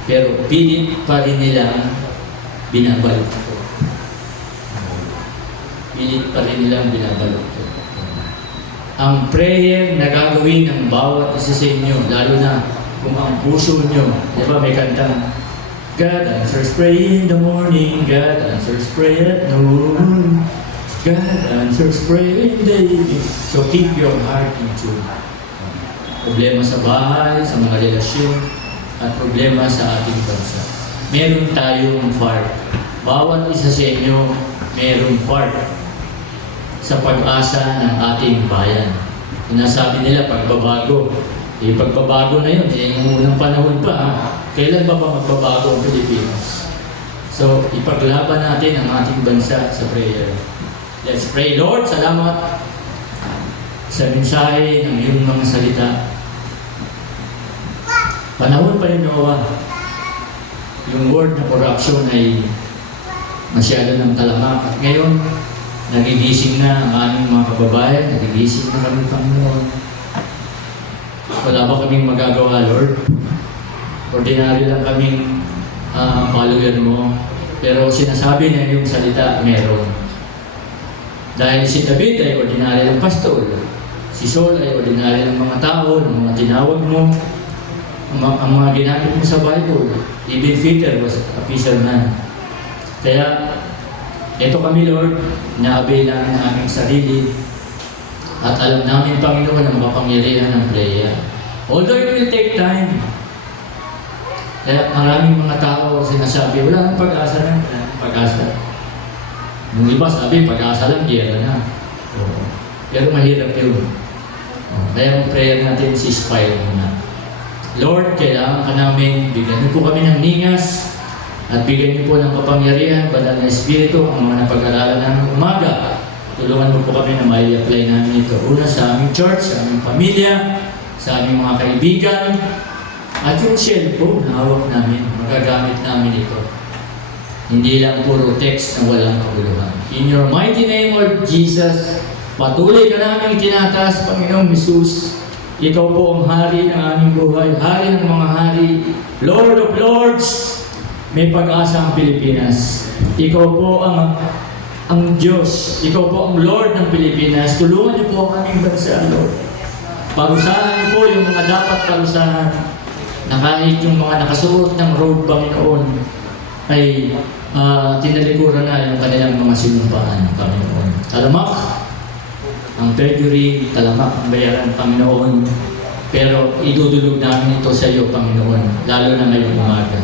Pero pilit pa rin nilang binabalot ko. Pilit pa rin nilang binabalot ko. Ang prayer na gagawin ng bawat isa sa inyo, lalo na kung ang puso nyo, di ba may kantang, God answers prayer in the morning, God answers prayer at noon, God answers prayer in the evening. So keep your heart in tune. Problema sa bahay, sa mga relasyon, at problema sa ating bansa. Meron tayong part. Bawat isa sa inyo, merong part sa pag-asa ng ating bayan. Sinasabi nila, pagbabago. Pagbabago na yun, yung unang panahon pa, kailan ba magbabago ang Pilipinas? So, ipaglaban natin ang ating bansa sa prayer. Let's pray. Lord, salamat sa mensahe ng iyong mga salita. Panahon pa rin, Noah, yung word na corruption ay masyado ng talamak. At ngayon, nagigising na ang aming mga kababayan, nagigising na kami, Panginoon. Wala pa kaming magagawa, Lord. Ordinary lang kaming follower mo. Pero sinasabi na yung salita, meron. Dahil si David ay ordinary lang pastor. Si Saul ay ordinary lang mga tao, ng mga tinawag mo, ang mga ginamit mo sa Bible. Even Peter was a fisherman. Kaya, ito kami, Lord, naabi lang ng aming sarili. At alam namin, Panginoon, na makapangyarihan ng prayer. Although it will take time. Kaya maraming mga tao sinasabi, wala nang pag-asa na. Pag-asa. Yung iba sabi, pag-asa lang, gera na. Pero mahirap yun. Kaya ang prayer natin, ceasefire muna. Lord, kailangan ka namin, bigyan niyo po kami ng ningas at bigyan niyo po ng kapangyarihan, banal na Espiritu, ang mga napag-aralan namin umaga. Tulungan mo po kami na mai-apply namin ito. Una sa aming church, sa aming pamilya, sa aming mga kaibigan, at yung cellphone na hawak namin, magagamit namin ito. Hindi lang puro text na walang kabuluhan. In your mighty name, Lord Jesus, patuloy ka namin tinataas, Panginoong Jesus. Ikaw po ang hari ng aming buhay, hari ng mga hari, Lord of Lords. May pag-asa ang Pilipinas. Ikaw po ang Diyos. Ikaw po ang Lord ng Pilipinas. Tulungan niyo po ang aming bansa, Lord. Parusahan niyo po yung mga dapat parusahan na kahit yung mga nakasuot ng robe, Panginoon, ay tinalikuran na yung kanilang mga sinumpaan, Panginoon. Talamak ang perjury, talamak ang bayaran, Panginoon. Pero idudulog namin ito sa iyo, Panginoon, lalo na ngayong umaga.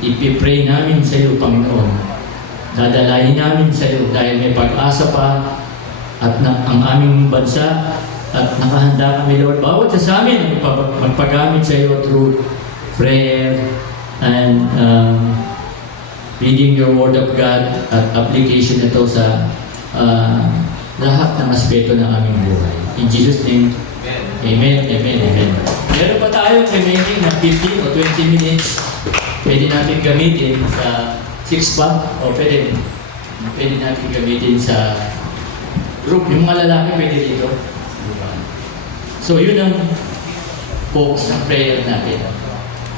Ipipray namin sa iyo, Panginoon. Dadalahin namin sa iyo dahil may pag-asa pa at ang aming bansa at nakahanda kami, Lord. Bawat sa amin magpagamit sa iyo through prayer and reading your Word of God at application nito sa lahat ng aspeto ng aming buhay. In Jesus' name, Amen, Amen, Amen. Meron pa tayong remaining na 15 o 20 minutes. Pwede natin gamitin sa 6-pack o pwede natin gamitin sa group. Yung mga lalaki pwede dito. So yun ang focus ng prayer natin.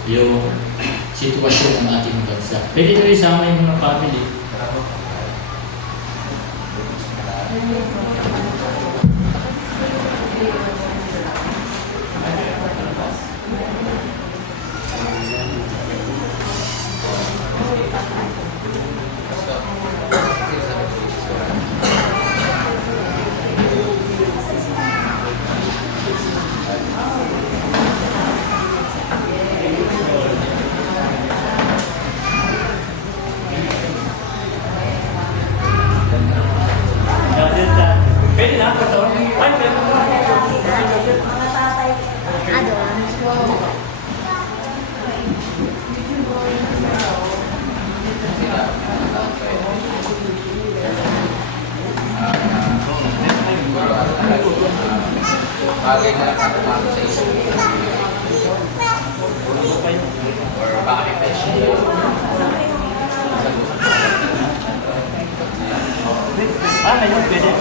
Yung sitwasyon ng ating bansa. Pwede nyo isama yung mga family. Pwede na ako ito. Ay, pwede na. Bagay na nakatapos sa isip. Or baka may pension. Ayun, pwede.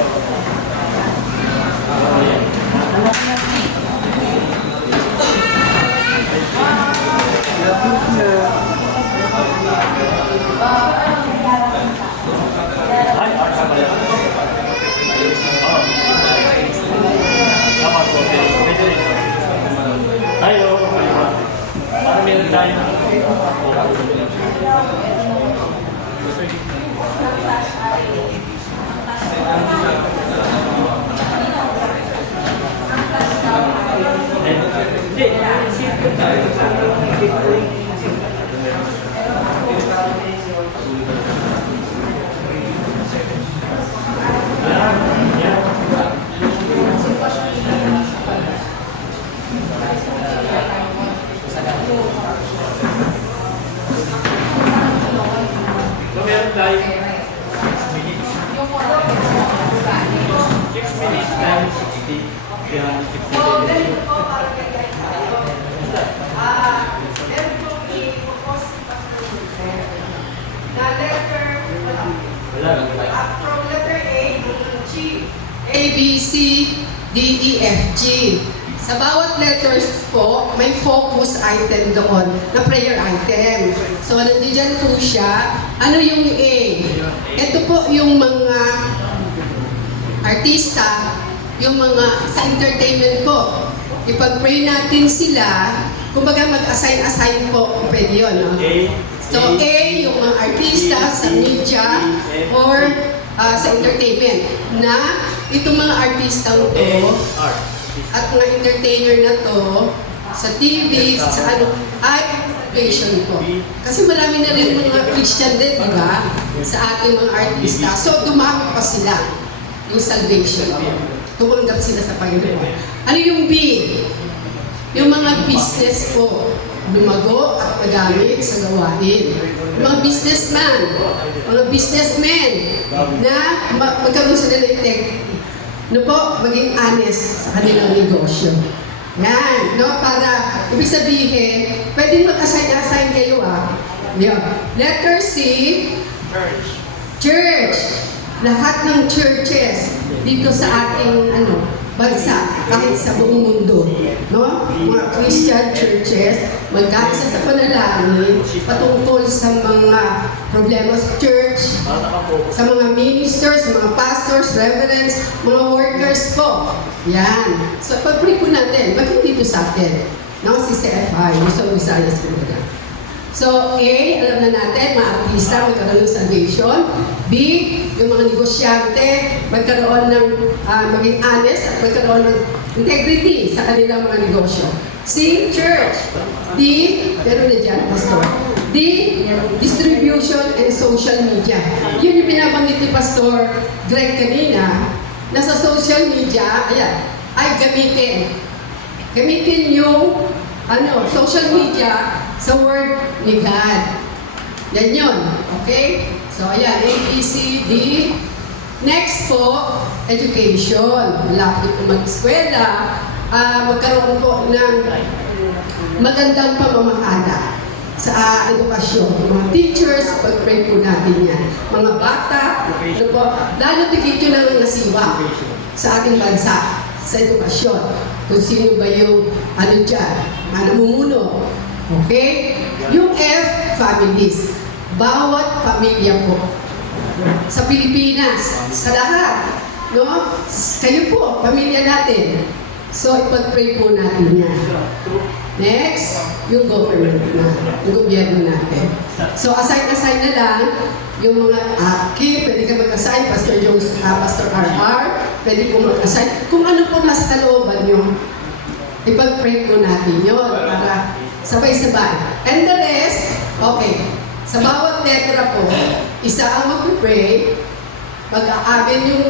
Ayo, para meron tayo. So meron tayo 6 minutes. 6 minutes times 60. Kaya 60 From letter A to G. A, B, C, D, E, F, G. Sa bawat letters po, may focus item doon na prayer item. So, nandiyan po siya. Ano yung A? Ito po yung mga artista, yung mga sa entertainment po. Ipag-pray natin sila, kumbaga mag-assign po, pwede yun, no? So, A, yung mga artista sa media or sa entertainment na itong mga artista to at mga entertainer na to sa TV, sa ano, ay salvation po. Kasi marami na rin mga Christian din, di ba? Sa ating mga artista. So, dumami pa sila yung salvation. Tumanggap sila sa Panginoon. Ano yung B? Yung mga business po, lumago at nagamit sa gawain. Mga businessman, mga businessmen na magkaroon sila ng integrity. No po, maging honest sa kanilang negosyo. Yan, no? Para, ibig sabihin, pwedeng mag-assign kayo Yan. Letter C, church. Lahat ng churches dito sa ating bansa, kahit sa buong mundo, no? Mga Christian churches, magkaisa sa panalangin patungkol sa mga problema sa church, sa mga ministers, sa mga pastors, reverends, mga workers po. Yan. So, pag-pray po natin, bakit dito sa atin? No? Si CFI, Luzon, Visayas, Mindanao. So, A, alam na natin, mga artista, magkaroon ng salvation. B, yung mga negosyante, magkaroon ng maging honest at magkaroon ng integrity sa kanilang mga negosyo. C, church. D, pero na dyan, pastor. D, distribution and social media. Yun yung binabanggit ni Pastor Greg kanina, na sa social media, ayan, ay gamitin. Gamitin yung social media sa word ni God. Yan yun. Okay? So, ayan, A, B, C, D. Next po, education. Malapit po mag-eskwela. Magkaroon po ng magandang pamamahala sa edukasyon. Mga teachers, pag-pray po natin yan. Mga bata, lalo tigit yun ang nasiwa sa ating bansa, sa edukasyon. Kung sino ba yung namumuno. Okay? Yung F, families. Bawat pamilya po. Sa Pilipinas, sa lahat. No? Kayo po, pamilya natin. So, ipag-pray po natin yan. Next, yung government na, yung gobyerno natin. So, assign na lang yung mga Kim, pwede ka mag-assign, Pastor Jones, Pastor RR, pwede po mag-assign. Kung ano po nasa kalooban nyo, ipag-pray po natin yun para sabay-sabay. And the rest, okay, sa bawat letra po, isa ang mag-pray, mag-aamin yung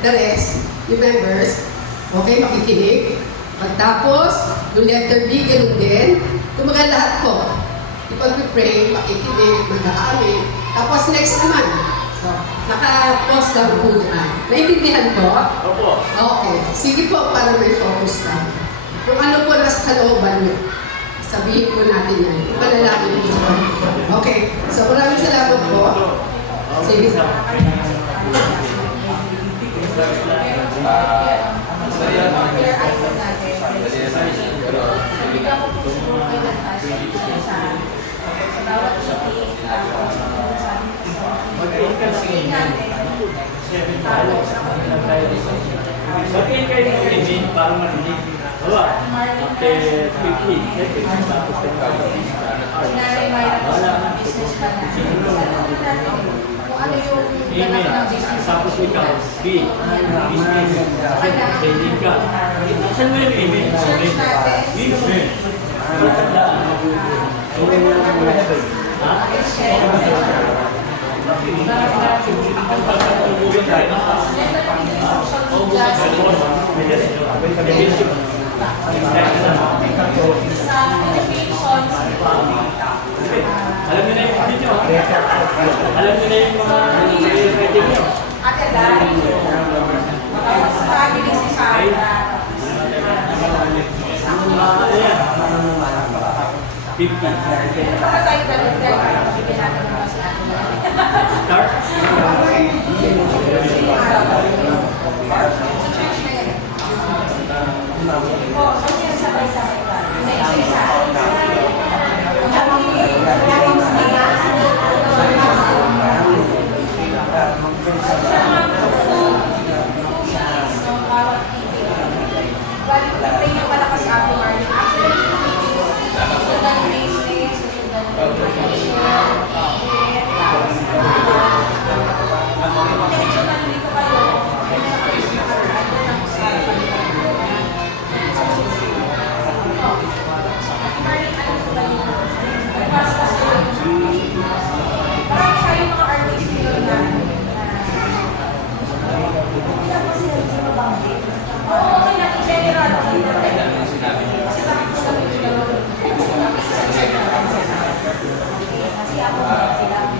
the rest, yung members, okay, makikinig. Pagtapos, yung letter B, ganun din. Kumaga lahat po, ipag-pray, makikinig, mag-aamin. Tapos next naman, so, naka-post lang po dyan. Naintindihan po? Opo. Okay, sige po para may focus lang. Kung ano po nasa kalooban nyo, sabihin po natin yan. Palalapin po sa okay, so maraming salamat po. Sige po. Batiin kayo ng engine para marinig. Wala. After 15 seconds, tapos kayo email. Tapos ikaw, B, business, trading ka. Saan mo yung email? Email. Alam niyo na yung video. Alam niyo na yung mga writing niyo. Ate dahil matapos sa akin si Sandra. Ayan. 50. Para tayo talagang bibigyan natin ng mas Start. sabay-sabay pa. Parang siya yung mga artist nila na oo, okay na, in general. Kasi bakit ko lang yung kasi ako sila madala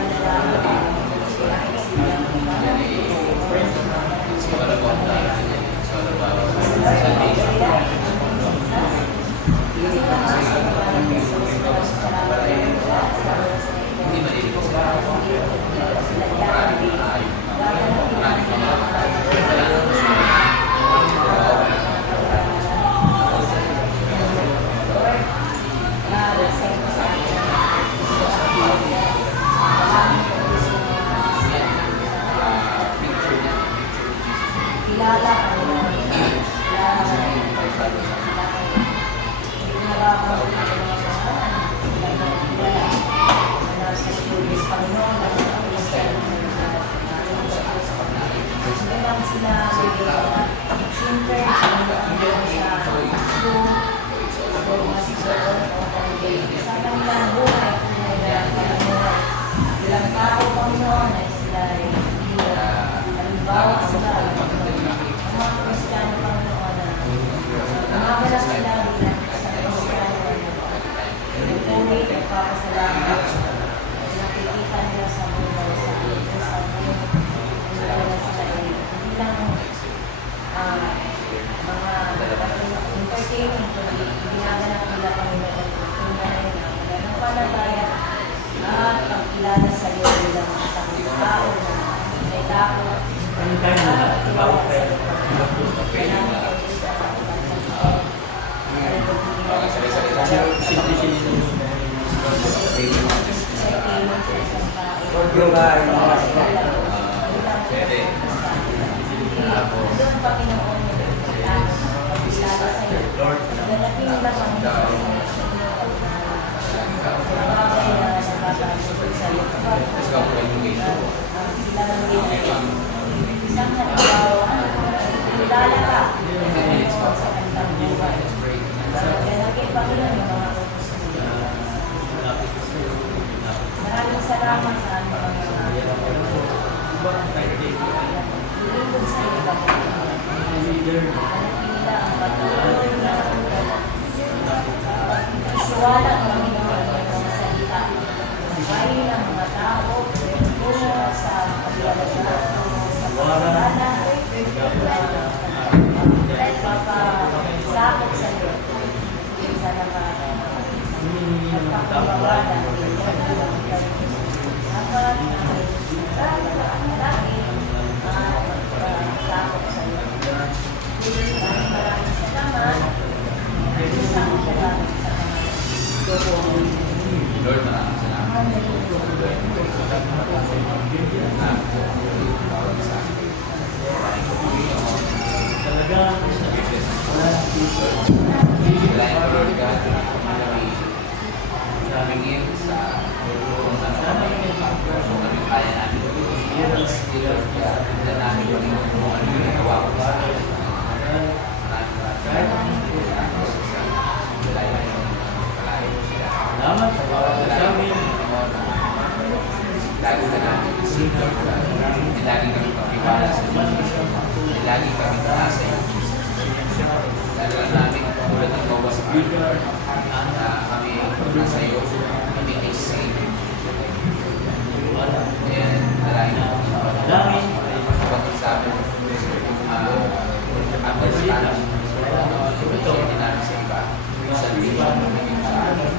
Panginoon ay sila ay halimbawa sila ang mga Kristiyano Panginoon na umagalak sila bilang sa Kristiyano na nagpuri, nagpapasalamat, nakikita nila sa buhay sa Diyos, sa buhay nila sila ay bilang mga entertainment, kundi ginaganap nila Panginoon ang tunay na pananampalataya at pagkilala sa iyo bilang isang tao na may takot at tumawa sa iyo. Kailangan ko sa doon Panginoon pagkilala sa iyo. Ganapin nila Panginoon bagay na nakakasukot sa iyo. Sila ng isang halimbawa, kilala ka sa kanilang buhay. Ganapin Panginoon yung mga kukusunod. Maraming salamat sa ano mga lingkod sa iyo Panginoon. Ganapin nila ang patuloy na pagkisiwala ng Panginoon ng salita. Bahay ng mga tao, tungo sa paglalagay, sa paglalala, at papasakot sa iyo. Sa nagpapagawalan, dapat ang malaki sakot sa iyo. Maraming salamat. Isang maraming salamat. Lord, maraming salamat. Kailangan ko, Lord God, kami tingin sa kung ano kami kaya namin. Lord God, na namin kung ano yung nagawa ko sa akin. Salamat sa bawat amin. Lagi na namin isip, Lord God. Lagi kami pakiwala sa iyo. Lagi kami taas sa iyo. Lalo namin tulad ng Noah's Ark na kami nasa iyo, kami ay safe. And nalain na kami pagkakot sa amin understand ito hindi namin sa iba sa iba naging sa amin.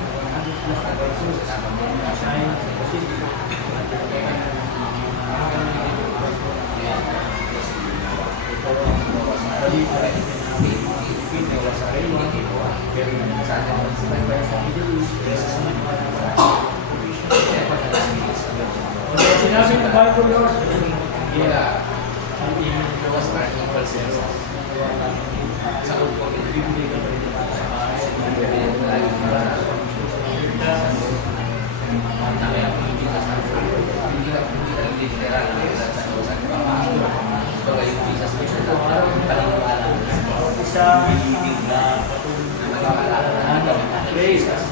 Salamat po. Sinabi ng Bible, Lord. Noah's Ark equals zero. Sa upo bibili ka rin kaya hindi ka sa literal sa yung Jesus na paniniwala Isang na praise us.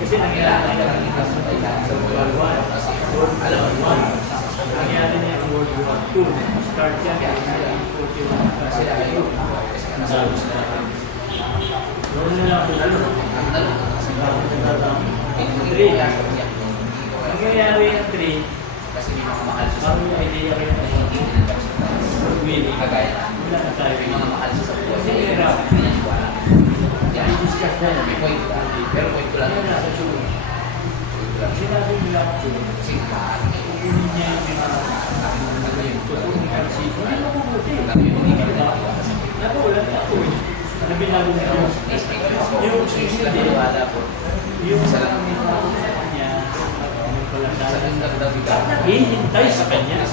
Kasi nangyayari niya ang World War II. Start yan. Noon na lang ito. Ang nangyayari yung 3, kasi may mga mahal sa parang yung idea rin na hindi kagaya na wala na tayo. may mga mahal sa buhay Kasi hirap. pinaniwala. Yan, I-discuss na may yun. point ka. Pero point ko lang Yan na sa tsura. Sinabi nila ako, kasi lahat kukunin niya yung mga ano yung kukunin ka si hindi mo mabuti. hindi ka na Naku, wala na ako eh. Sabi na ako nito. Yung pinaniwala po. yung Isa lang niya, yung pala sa dagdag bigat. hihintay sa kanya.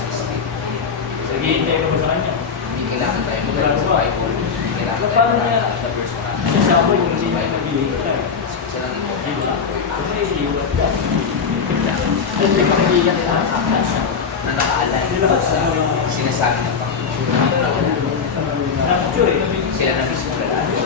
Sige, hintay ka ba sa kanya? Hindi kailangan tayo mag-aral sa Bible. Hindi kailangan tayo paano niya the personal. sasaboy kung sino yung nabili ka? Sila ng Di ba? Kasi iiwan ka. At may pakikiyak na akasya. na nakaalala sa sinasabi ng Panginoon. Rapture eh. Sila na mismo lalaki.